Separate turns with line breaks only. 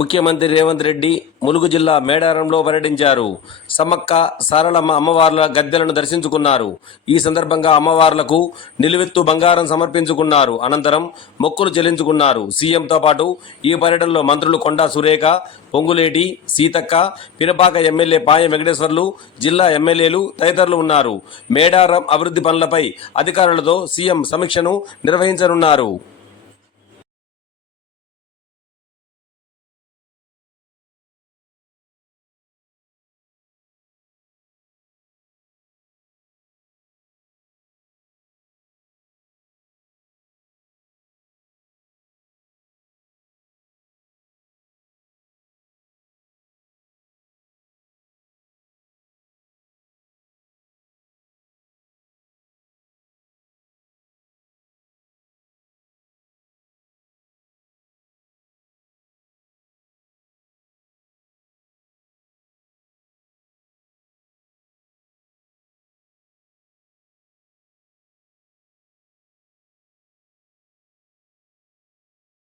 ముఖ్యమంత్రి రేవంత్ రెడ్డి ములుగు జిల్లా మేడారంలో పర్యటించారు. సమ్మక్క సారలమ్మ అమ్మవార్ల గద్దెలను దర్శించుకున్నారు. ఈ సందర్భంగా అమ్మవార్లకు నిలువెత్తు బంగారం సమర్పించుకున్నారు. అనంతరం మొక్కులు చెల్లించుకున్నారు. సీఎంతో పాటు ఈ పర్యటనలో మంత్రులు కొండా సురేఖ పొంగులేటి సీతక్క పినపాక ఎమ్మెల్యే పాయ వెంకటేశ్వర్లు జిల్లా ఎమ్మెల్యేలు తదితరులు ఉన్నారు. మేడారం అభివృద్ధి పనులపై అధికారులతో సీఎం సమీక్షను నిర్వహించనున్నారు.